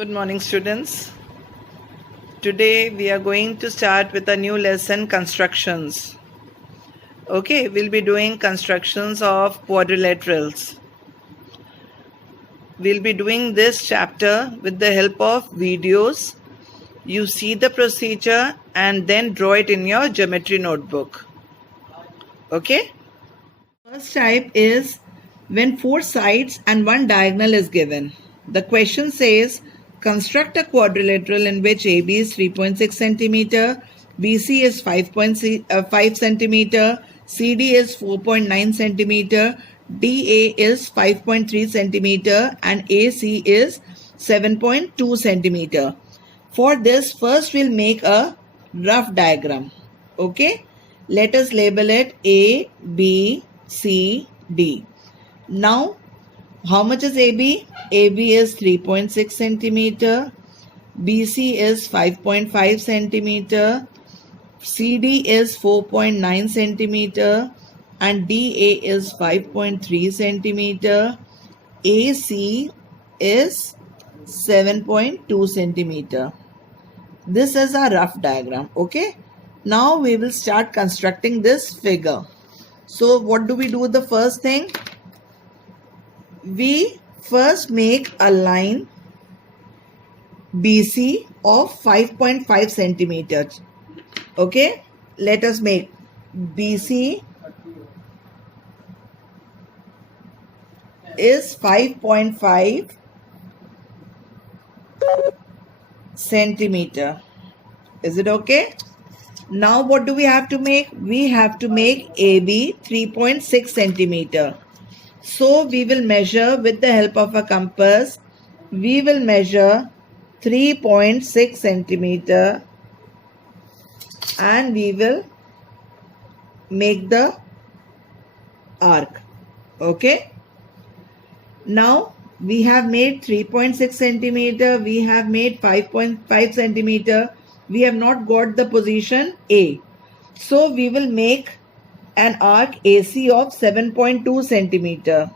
Good morning, students. Today we are going to start with a new lesson, constructions. Okay, we'll be doing constructions of quadrilaterals. We'll be doing this chapter with the help of videos. You see the procedure and then draw it in your geometry notebook. Okay? First type is when 4 sides and 1 diagonal is given. The question says, construct a quadrilateral in which AB is 3.6 centimeter, BC is 5 centimeter, CD is 4.9 centimeter, DA is 5.3 centimeter and AC is 7.2 centimeter. For this, first we'll make a rough diagram. Okay? Let us label it A, B, C, D. Now, how much is AB? AB is 3.6 centimeter, BC is 5.5 centimeter, CD is 4.9 centimeter and DA is 5.3 centimeter, AC is 7.2 centimeter. This is a rough diagram, okay? Now we will start constructing this figure. So what do we do? The first thing, we first make a line BC of 5.5 centimeters. Okay, let us make BC is 5.5 centimeter. Is it okay? Now what do we have to make? We have to make AB 3.6 centimeter. So we will measure with the help of a compass. We will measure 3.6 centimeter and we will make the arc. Okay. Now we have made 3.6 centimeter. We have made 5.5 centimeter. We have not got the position A. So we will make an arc AC of 7.2 centimeter.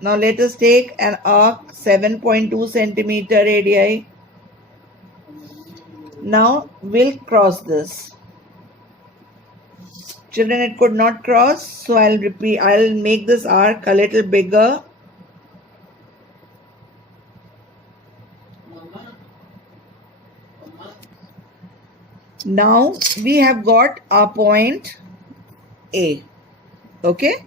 Now let us take an arc 7.2 centimeter radii. Now we'll cross this. Children, it could not cross, so I'll make this arc a little bigger. Now we have got our point A. Okay.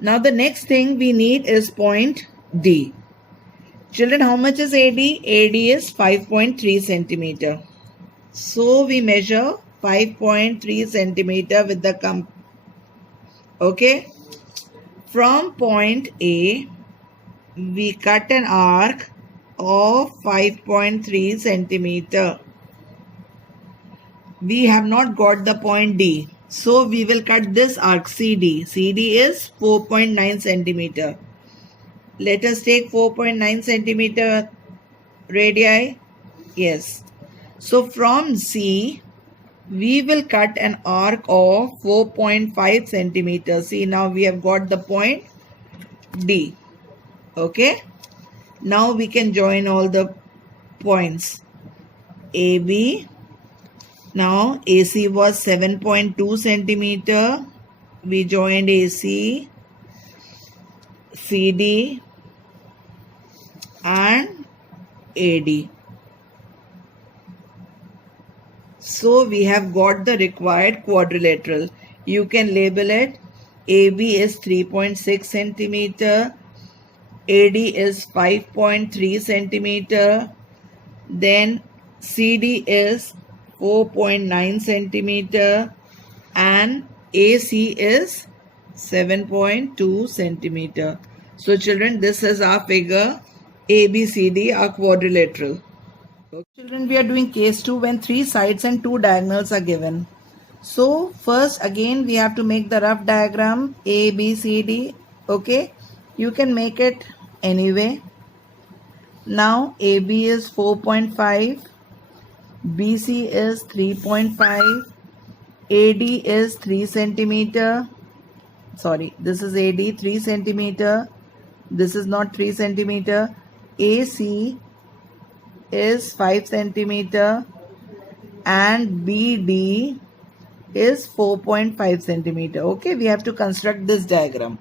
Now the next thing we need is point D. Children, how much is AD? AD is 5.3 centimeter. So we measure 5.3 centimeter with the compass. Okay. From point A, we cut an arc of 5.3 centimeter. We have not got the point D. So we will cut this arc CD. CD is 4.9 centimeter. Let us take 4.9 centimeter radii. Yes. So from C, we will cut an arc of 4.5 centimeter. See, now we have got the point D. Okay. Now we can join all the points. AB. Now AC was 7.2 centimeter. We joined AC, CD and AD. So we have got the required quadrilateral. You can label it AB is 3.6 centimeter, AD is 5.3 centimeter, then CD is 4.9 centimeter and AC is 7.2 centimeter. So children, this is our figure ABCD, our quadrilateral. So children, we are doing case 2 when 3 sides and 2 diagonals are given. So first again we have to make the rough diagram ABCD. Okay, you can make it anyway. Now AB is 4.5. BC is 3.5, AD is 3 centimeter, sorry, this is AD 3 centimeter, this is not 3 centimeter, AC is 5 centimeter and BD is 4.5 centimeter. Okay, we have to construct this diagram.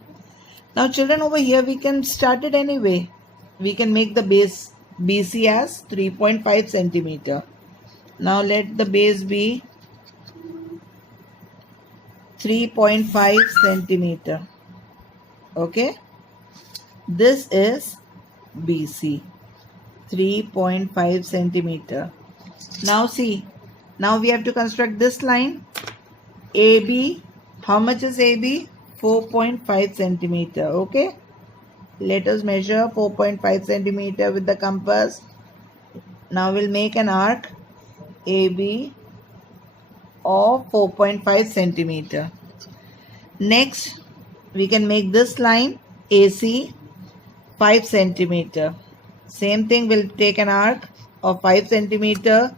Now children, over here we can start it anyway. We can make the base BC as 3.5 centimeter. Now let the base be 3.5 centimeter. Okay, this is BC, 3.5 centimeter. Now see, now we have to construct this line AB. How much is AB? 4.5 centimeter. Okay, let us measure 4.5 centimeter with the compass. Now we'll make an arc AB of 4.5 centimeter. Next, we can make this line AC 5 centimeter. Same thing, we'll take an arc of 5 centimeter.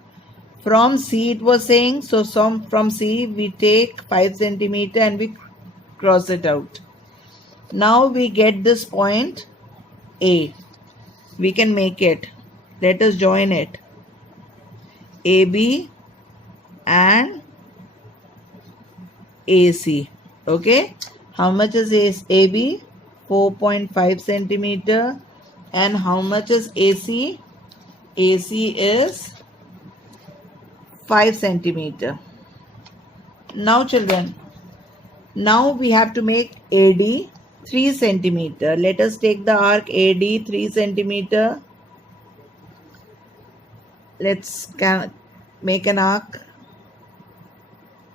From C it was saying, so from C we take 5 centimeter and we cross it out. Now we get this point A. We can make it. Let us join it. AB and AC. Okay. How much is AB? 4.5 centimeter. And how much is AC? AC is 5 centimeter. Now children, now we have to make AD 3 centimeter. Let us take the arc AD 3 centimeter. Let's make an arc.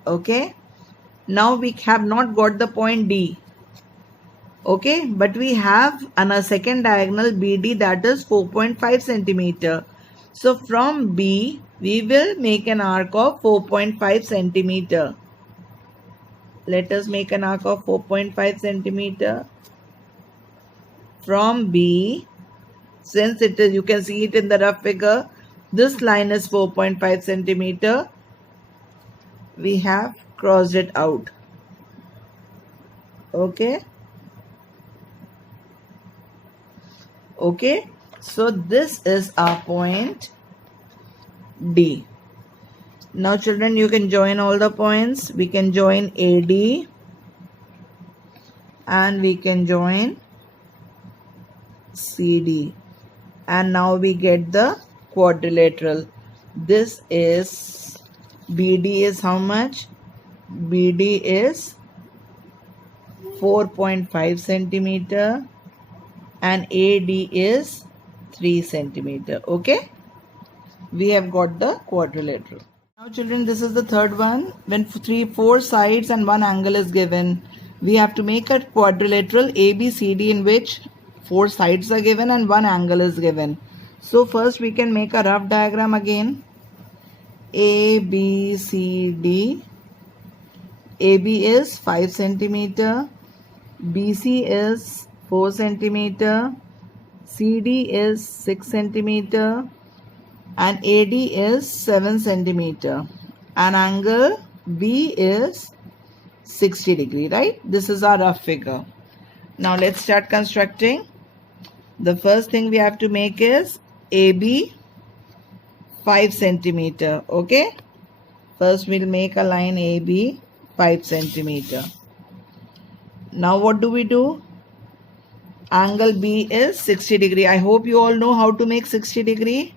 Okay. Now we have not got the point D. Okay, but we have on a second diagonal BD, that is 4.5 centimeter. So from B we will make an arc of 4.5 centimeter. Let us make an arc of 4.5 centimeter. From B, since it is, you can see it in the rough figure, this line is 4.5 centimeter. We have crossed it out. Okay. Okay. So this is our point D. Now children, you can join all the points. We can join AD and we can join CD. And now we get the quadrilateral. This is BD is how much? BD is 4.5 centimeter and AD is 3 centimeter. Okay, we have got the quadrilateral. Now children, this is the third one. When 4 sides and 1 angle is given, we have to make a quadrilateral ABCD in which 4 sides are given and 1 angle is given. So first we can make a rough diagram again. ABCD. AB is 5 centimeter. BC is 4 centimeter. CD is 6 centimeter. And AD is 7 centimeter. And angle B is 60 degree, right? This is our rough figure. Now let's start constructing. The first thing we have to make is AB 5 centimeter. Okay. First we'll make a line AB 5 centimeter. Now what do we do? Angle B is 60 degree. I hope you all know how to make 60 degree.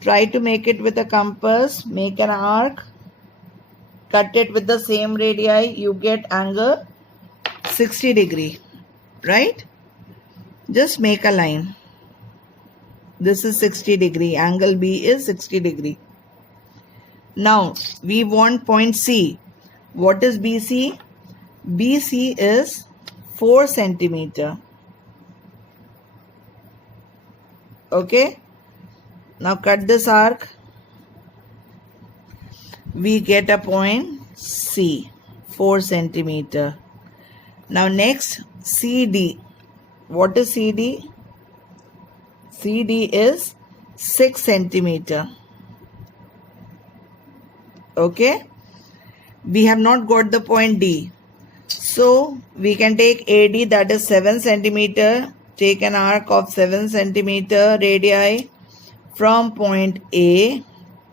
Try to make it with a compass. Make an arc. Cut it with the same radii. You get angle 60 degree. Right? Just make a line. This is 60 degree. Angle B is 60 degree. Now we want point C. What is BC? BC is 4 centimeter. Okay. Now cut this arc. We get a point C, 4 centimeter. Now next CD. What is CD? CD is 6 centimeter. Okay. We have not got the point D. So we can take AD, that is 7 centimeter. Take an arc of 7 centimeter radii. From point A,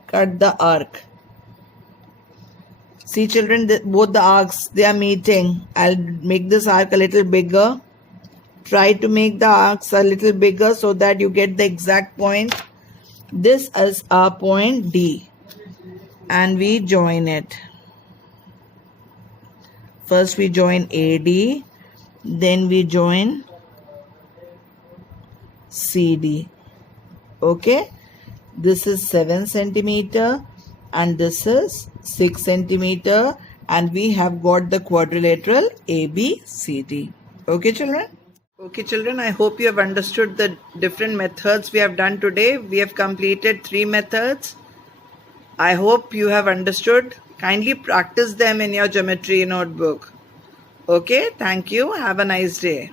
cut the arc. See children, both the arcs, they are meeting. I'll make this arc a little bigger. Try to make the arcs a little bigger so that you get the exact point. This is our point D. And we join it. First we join AD. Then we join CD. Okay. This is 7 centimeter. And this is 6 centimeter, and we have got the quadrilateral ABCD. Okay children? Okay children, I hope you have understood the different methods we have done today. We have completed 3 methods. I hope you have understood. Kindly practice them in your geometry notebook. Okay, thank you. Have a nice day.